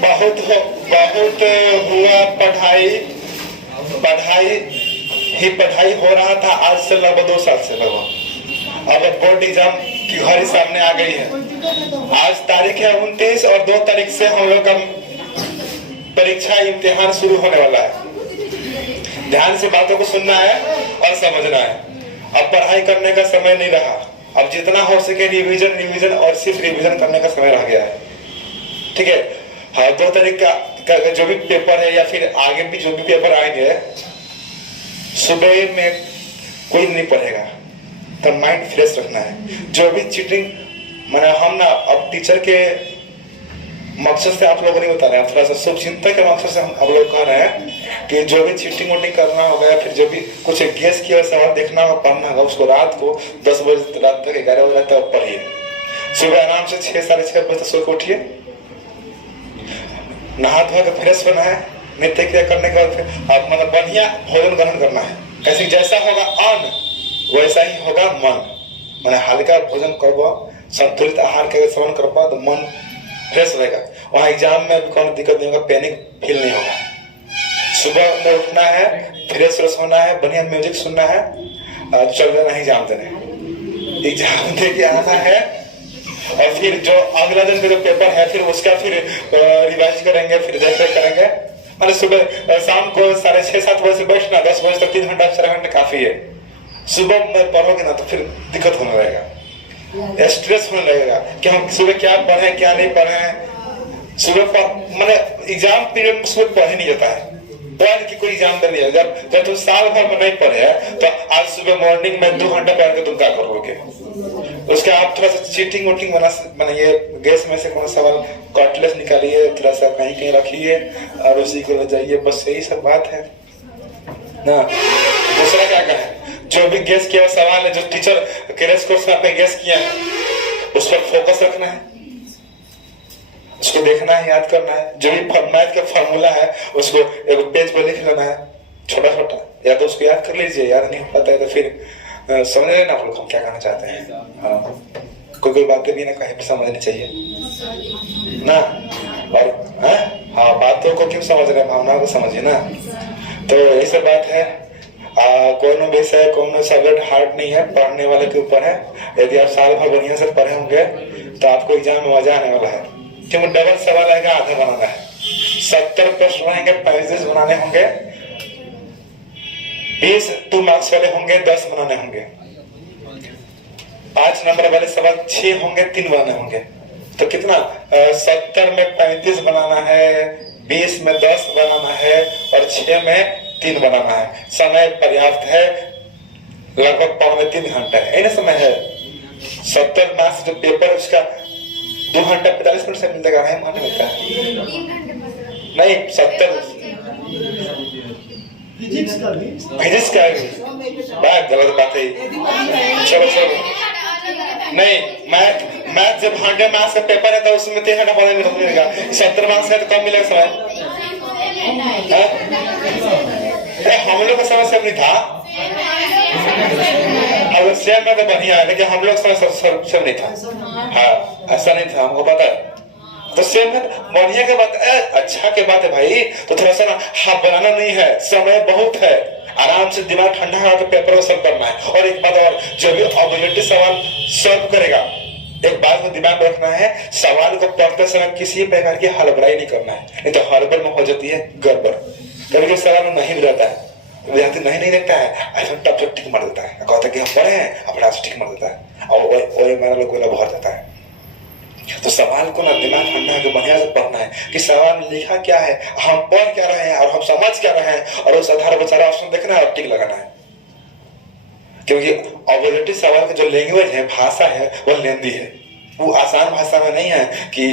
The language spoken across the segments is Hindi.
बहुत बहुत हुआ पढ़ाई ही पढ़ाई हो रहा था आज से लगभग 2 साल से लगभग। अब बोर्ड एग्जाम की घड़ी सामने आ गई है। आज तारीख है 29 और 2 तारीख से हम लोग का परीक्षा इम्तिहान शुरू होने वाला है। ध्यान से बातों को सुनना है और समझना है। अब पढ़ाई करने का समय नहीं रहा। अब जितना हो सके रिवीजन और सिर्फ रिवीजन करने का समय रह गया है। ठीक है। हाँ, 2 तारीख का जो भी पेपर है या फिर आगे भी जो भी पेपर आएंगे, सुबह में कोई नहीं पढ़ेगा, तो माइंड फ्रेश रखना है। जो भी चीटिंग मैंने हम ना अब टीचर के मकसद से आप लोगों ने बता रहे हैं, थोड़ा सा शुभ चिंतन के मकसद से हम आप लोग कह रहे हैं कि जो भी चीटिंग वोटिंग करना होगा या फिर जो भी कुछ गेस किया सवाल देखना होगा, पढ़ना होगा, उसको रात को 10 बजे रात तक 11 बजे तक पढ़िए। सुबह आराम से 6 साढ़े 6 बजे तक सो के उठिए, नहा धो के फ्रेश होना है, नित्य क्रिया करने के बाद फिर आप मतलब बढ़िया भोजन ग्रहण करना है। कैसे जैसा होगा अन्न वैसा ही होगा मन। मैंने हल्का भोजन करबो, संतुलित आहार के सेवन करबो तो मन फ्रेश रहेगा। वहाँ एग्जाम में कोई दिक्कत नहीं होगा, पैनिक फील नहीं होगा। सुबह में उठना है, फ्रेश होना है, बढ़िया म्यूजिक सुनना है, चल देना है एग्जाम देने। एग्जाम दे के आना है और फिर जो अगला दिन का जो पेपर है फिर उसका फिर रिवाइज करेंगे, फिर देख रेख करेंगे। मतलब सुबह शाम को 6:30-7 बजे से बैठना, 10 बजे तक 3 घंटा 4 घंटे काफी है। सुबह में पढ़ोगे ना तो फिर दिक्कत होने लगेगा, स्ट्रेस होने लगेगा कि हम सुबह क्या पढ़े क्या नहीं पढ़े। सुबह मैंने एग्जाम पीरियड में सुबह पढ़े नहीं जाता है। पढ़ की कोई एग्जाम दे दिया, जब तुम साल भर में नहीं पढ़े तो आज सुबह मॉर्निंग में 2 घंटा पढ़ के तुम क्या करोगे। उसके आप थोड़ा सा चीटिंग वोटिंग बनाइए, गैस में से कौन सवाल कटलेस निकालिए, थोड़ा सा कहीं कहीं रखिए और उसी को ले जाइए। बस यही सब बात है ना। दूसरा क्या है, जो भी गैस किया सवाल है, जो टीचर क्रैश कोर्स में आपने गैस किया है उस पर फोकस रखना है, उसको देखना है, याद करना है। जो भी मैथ का फॉर्मूला है उसको एक पेज पर लिख लेना है, छोटा छोटा, या तो उसको याद कर लीजिए। याद नहीं हो पाता है तो फिर समझ लेना आप लोग हम क्या कहना चाहते हैं। हाँ, कोई बातें भी ना कहीं पर समझनी चाहिए ना। और हाँ, बातों को क्यों समझ रहे हैं, भावनाओं को समझिए ना। तो यही सब बात है। कोनो विषय कोनो सब्जेक्ट हार्ड नहीं है, पढ़ने वाले के ऊपर है। यदि आप साल भर बढ़िया से पढ़े होंगे तो आपको एग्जाम में मजा आने वाला है। क्योंकि डबल सवाल आएगा, आधा बनाना है। 70 प्रश्न रहेंगे, 35 बनाने होंगे। 20 2 मार्क्स वाले होंगे, 10 बनाने होंगे। 5 नंबर वाले सवाल 6 होंगे, 3 बनाने होंगे। तो कितना 70 में 35 बनाना है, 20 में 10 बनाना है और 6 में 3 बनाना है। समय पर्याप्त है, लगभग 2.25 घंटा है। इन्हें समय है। 70 मार्क्स जो पेपर है उसका 2 घंटा 45 मिनट से मिलता है, माने मिलता है नहीं 70 फिजिक्स का बात गलत बात है। चलो नहीं, मैथ जब 100 मार्क्स का पेपर है तो उसमें 3 घंटा 15 मिनट मिलेगा। 70 मार्क्स का तो कम मिलेगा समय। हम लोग का समय सब नहीं था, अगर सेम में तो बढ़िया है, लेकिन हम लोग सब नहीं था। हाँ, ऐसा नहीं था, हमको पता है। तो सेम में बढ़िया के बात है, अच्छा के बात है भाई। तो थोड़ा सा ना हाँ बनाना नहीं है, समय बहुत है। आराम से दिमाग ठंडा करके पेपर को सॉल्व करना है। और एक बात और, जो भी ऑब्जेक्टिव सवाल सॉल्व करेगा, एक बात को दिमाग में रखना है, सवाल को पढ़ते समय किसी प्रकार की हड़बड़ाई नहीं करना है, नहीं तो हड़बड़ में हो जाती है गड़बड़। कभी सवाल में नहीं रहता है, विद्यार्थी नहीं देखता है, ऐसा टप से टिक मार देता है, कहता है कि हम पढ़े हैं, अपना टिक मार देता है और वही मेरा लोग भर देता है। तो सवाल को ना दिमाग ठंडा है, बढ़िया से पढ़ना है कि सवाल में लिखा क्या है, हम पढ़ क्या रहे हैं और हम समझ क्या रहे हैं, और उस आधार पर सारा ऑप्शन देखना है और टिक लगाना है। क्योंकि ऑब्जेक्टिव सवाल का जो लैंग्वेज है, भाषा है, वो लेंदी है। वो आसान भाषा में नहीं है कि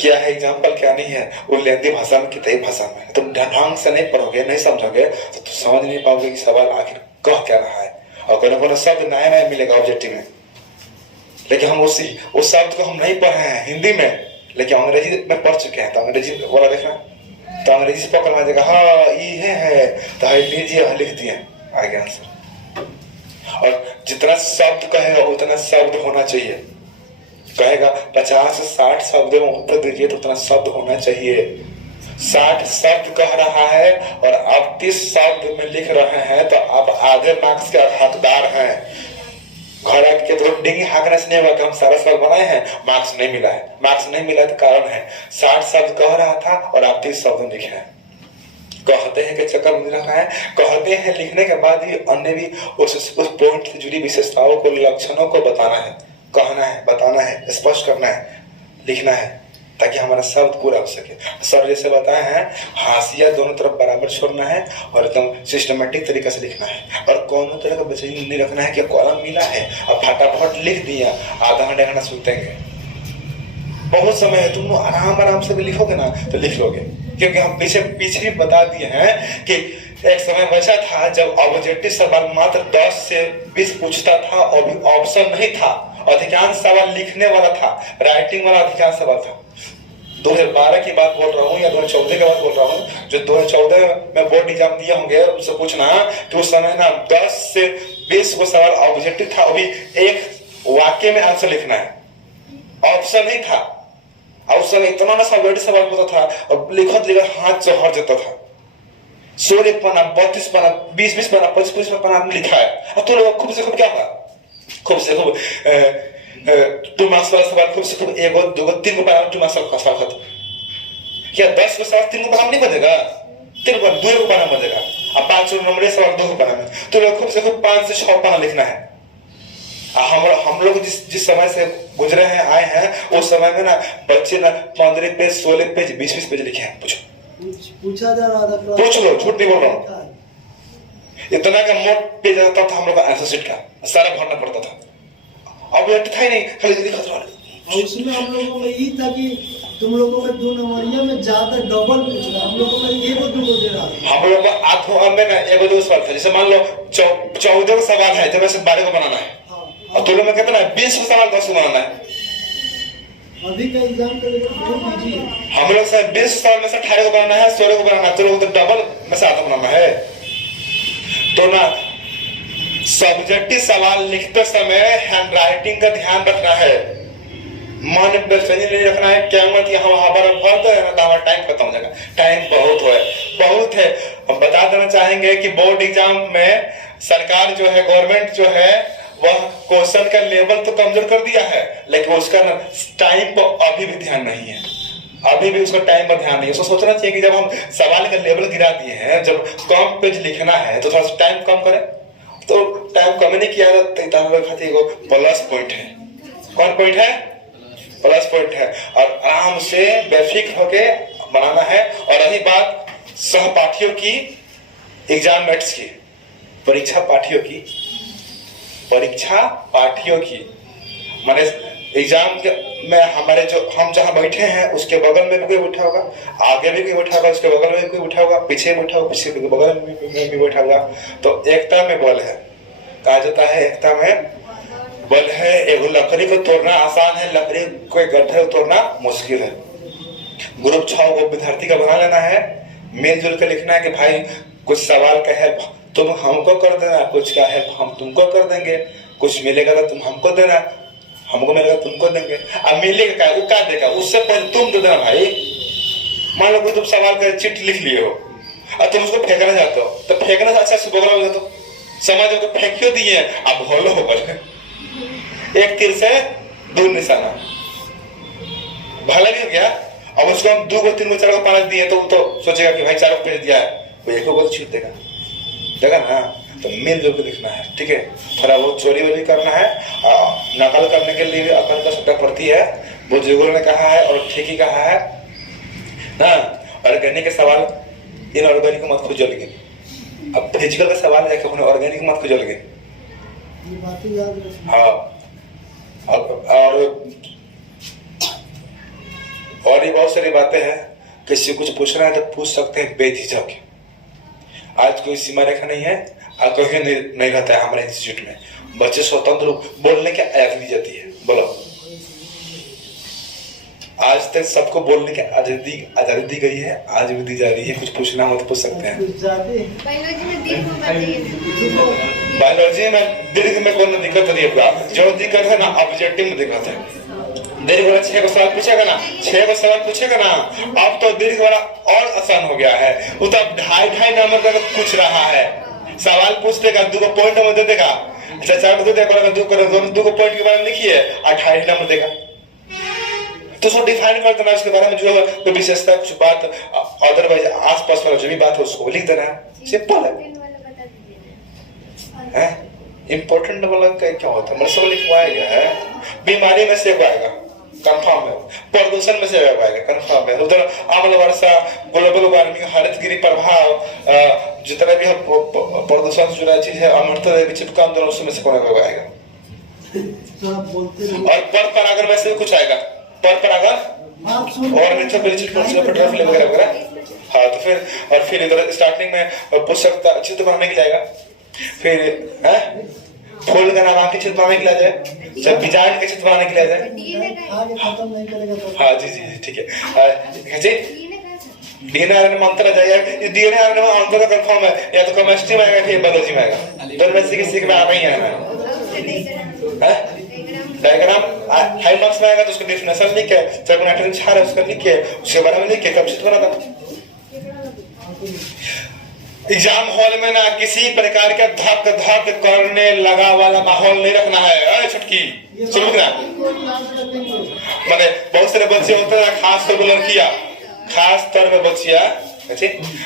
क्या है एग्जाम्पल क्या नहीं है, वो लेंदी भाषा में कितनी भाषा में। तुम ढंग से नहीं पढ़ोगे, नहीं समझोगे तो तुम समझ नहीं पाओगे कि सवाल आखिर कह क्या रहा है। और कोनो शब्द नया नया मिलेगा ऑब्जेक्टिव में, लेकिन हम उस शब्द को हम नहीं पढ़े हैं हिंदी में, लेकिन अंग्रेजी में पढ़ चुके हैं। तो अंग्रेजी बोला देखना, तो अंग्रेजी से पकड़ में देगा, हाँ ये है तो लीजिए लिख दिए, आगे आंसर। और जितना शब्द कहेगा उतना शब्द होना चाहिए। कहेगा 50-60 शब्द में उत्तर दीजिए तो उतना शब्द होना चाहिए। 60 शब्द कह रहा है और आप 30 शब्द में लिख रहे हैं तो आप आधे मार्क्स के हकदार हैं। घर आके तो डिंगी हाँकने से नहीं होगा कि हम सारा सवाल बनाए हैं, मार्क्स नहीं मिला है। मार्क्स नहीं मिला तो कारण है 60 शब्द कह रहा था और आप 30 शब्द लिखे हैं। कहते हैं कि चक्कर में रखा है, कहते हैं लिखने के बाद भी अन्य भी उस पॉइंट से जुड़ी विशेषताओं को, लक्षणों को बताना है, कहना है, बताना है, स्पष्ट करना है, लिखना है ताकि हमारा शब्द पूरा हो सके। सर जैसे बताए हैं, हाशिया दोनों तरफ बराबर छोड़ना है और एकदम सिस्टमेटिक तरीके से लिखना है और कोनो तरह का बेचैनी नहीं रखना है कि कॉलम मिला है और फटाफट लिख दिया, आधा घंटा सुनतेंगे। बहुत समय है, तुम आराम से भी लिखोगे ना तो लिख लोगे, क्योंकि हम पीछे भी बता दिए हैं कि एक समय वैसा था जब ऑब्जेक्टिव सवाल मात्र 10 से 20 पूछता था और भी ऑप्शन नहीं था। अधिकांश सवाल लिखने वाला था, राइटिंग वाला अधिकांश सवाल था। 2012 की बात बोल रहा हूँ या 2014 की बात बोल रहा हूँ, जो 2014 में बोर्ड एग्जाम दिए होंगे उससे पूछना कि उस समय ना 10 से 20 को सवाल ऑब्जेक्टिव था, अभी एक वाक्य में आंसर लिखना है, ऑप्शन नहीं था। और उस समय इतना सा वर्ड सवाल होता था और लिखत हाथ चढ़ जाता था। 16 पन्ना, 32 पन्ना, 20 पन्ना, 25 पन्ना लिखा है और तो लोग खूब से खूब क्या हुआ, खूब से खूब 2 मार्क्स वाला सवाल खूब से खूब 1 2 3 पन्ना 2 मार्क्स का सवाल खत्म। क्या 10 को सवाल 3 पन्ना नहीं बनेगा, 3 पन्ना 2 पन्ना बनेगा। अब 5 नंबर सवाल 2 पन्ना में तो लोग खूब से खूब 5 से 6 पन्ना लिखना है। हम लोग जिस समय से गुजरे हैं, आए हैं, उस समय में ना बच्चे ना 15 पेज, 16 पेज, 20 पेज लिखे हैं। पूछा जा रहा था, पूछ लो, झूठ नहीं बोल रहा हूँ। इतना का मोट पेज आता था हम लोग का आंसर शीट का, सारा भरना पड़ता था। अब था ही नहीं, खाली लिखत रहो। उसमें हम लोगों में ये था कि तुम लोगों में 2 नंबरिया में ज्यादा डबल पूछ रहा, हम लोगों में 1 2 दे रहा। हम लोग का 8 में ना 1 2 सवाल था। जैसे मान लो 14 सवाल है, जब ऐसे 12 को बनाना है और तुम लोग में कितना है, 20 सवाल 10 को बनाना है। अभी का एग्जाम के लिए बहुत इजी है। हम लोग से 20 सवाल में से 18 को बनाना है, 16 को बनाना है, तो लोग तो डबल में से 8 बनाना है। तो ना सब्जेक्टिव सवाल लिखते समय हैंड राइटिंग का ध्यान रखना है, मन में बेचैनी नहीं रखना है। क्या मत यहाँ वहां पर भर दो ना तो हमारा टाइम खत्म हो जाएगा। टाइम बहुत है। हम बता देना चाहेंगे कि बोर्ड एग्जाम में सरकार जो है, गवर्नमेंट जो है, वह क्वेश्चन का लेवल तो कमजोर कर दिया है, लेकिन उसका टाइम को अभी भी ध्यान नहीं है। अभी भी उसका टाइम पर ध्यान नहीं है। उसको सोचना चाहिए कि जब हम सवाल का लेवल गिरा दिए हैं, जब कम पेज लिखना है तो थोड़ा सा टाइम कम करें। तो टाइम कम नहीं किया तो प्लस पॉइंट है। कौन पॉइंट है? प्लस पॉइंट है। और आराम से बेफिक्र होके बनाना है। और रही बात सहपाठियों की, एग्जाम मेट्स की, परीक्षा पाठियों की माने एग्जाम में हमारे जो हम जहाँ बैठे हैं उसके बगल में भी कोई बैठा होगा, आगे भी कोई बैठा होगा, उसके बगल में भी कोई बैठा होगा, पीछे बैठा होगा, पीछे बगल में भी बैठा होगा। तो एकता में बल है, कहा जाता है एकता में बल है। एगो लकड़ी को तोड़ना आसान है, लकड़ी को गड्ढे को तोड़ना मुश्किल है। ग्रुप 6 को विद्यार्थी का बना लेना है, मिलजुल कर लिखना है कि भाई कुछ सवाल का हेल्प तुम हमको कर देना, कुछ का हेल्प हम तुमको कर देंगे, कुछ मिलेगा तो तुम हमको देना, हमको मिलेगा तुमको देंगे। अब मिलेगा क्या, वो क्या देगा, उससे पहले तुम दे देना भाई। मान लो तुम सवाल का चिट लिख लिए हो और तुम उसको फेंकना चाहते हो, तो फेंकना से अच्छा सुबह हो जाता, समझ को फेंकियो दिए, अब भोलो हो गए। एक तीर से 2 निशाना, भला भी हो गया। अब उसको हम 2 को 3 को 4 को 5 दिए तो सोचेगा कि भाई 4 को भेज दिया है, वो 1 को छीट देगा ना। तो मिलजुल के लिखना है, ठीक है। थोड़ा बहुत चोरी करना है, नकल करने के लिए अपन का सट्टा पड़ती है, बुजुर्गों ने कहा है और ठीक ही कहा है ना। ऑर्गेनिक के सवाल इनऑर्गेनिक को मत खोजोगे। अब फिजिकल का सवाल है कि ऑर्गेनिक मत खोजोगे। हाँ, और ये बहुत सारी बातें हैं। किसी कुछ पूछना है तो पूछ सकते हैं बेझिझक। आज कोई सीमा रेखा नहीं है, आज कहीं नहीं रहता है। हमारे इंस्टीट्यूट में बच्चे स्वतंत्र बोलने की आजादी दी जाती है। बोलो, आज तक सबको बोलने की आजादी दी गई है, आज भी दी जा रही है। कुछ पूछना हो तो पूछ सकते हैं। बायोलॉजी में दीर्घ में कोई दिक्कत नहीं है, जो दिक्कत है ना ऑब्जेक्टिव में दिक्कत है। दीर्घ वाला 6 सवाल पूछेगा ना, 6 सवाल पूछेगा ना। अब तो दीर्घ वाला और आसान हो गया है, वो तो अब 2.5 नंबर का पूछ रहा है। सवाल पूछ देगा, 2 पॉइंट में दे देगा। अच्छा 4 दे देगा, 2 पॉइंट के बारे में लिखिए, 28 नंबर देगा। तो उसको डिफाइन कर देना, उसके बारे में जो कोई विशेषता, कुछ बात, अदरवाइज आसपास वाला जो भी बात हो उसको लिख देना है। सिंपल है। इम्पोर्टेंट वाला क्या होता है, मतलब सब लिखवाया गया है। बीमारी में से आएगा, कंफर्म है। प्रदूषण में से आएगा, कंफर्म है। उधर अम्ल वर्षा, ग्लोबल वार्मिंग, हरितगृह प्रभाव, जितना भी प्रदूषण से जुड़ा चीज है, अमृता देवी चिपका आंदोलन, उसमें से कौन आएगा। और पर परागण में से भी कुछ आएगा, पर परागण और नित्य परिचित वगैरह। हाँ तो फिर, और फिर इधर स्टार्टिंग में पूछ सकता चित्र बनाने के जाएगा। फिर फूल का नाम आपके चित्र बनाने के लिए आ जाए, जब डिजाइन के चित्र बनाने के लिए आ जाए। खत्म नहीं करेगा। हाँ जी जी ठीक है जी। डीएनए में अंतर आ जाएगा। डीएनए में अंतर का कंफर्म है, या तो केमिस्ट्री में आएगा फिर बायोलॉजी में आएगा। दोनों में से किसी में आ नहीं है। डायग्राम 5 मार्क्स में आएगा तो उसका डेफिनेशन लिख के, जब नाइट्रोजन क्षार है उसका लिख के, उसके बारे में लिख के कब चित्र बना था। एग्जाम हॉल में ना किसी प्रकार का धक करने लगा वाला माहौल नहीं रखना है। अरे छुटकी सुनो ना, माने बहुत सारे बच्चे होते हैं, खास तौर पर लड़कियां, खास तौर पर बच्चियां,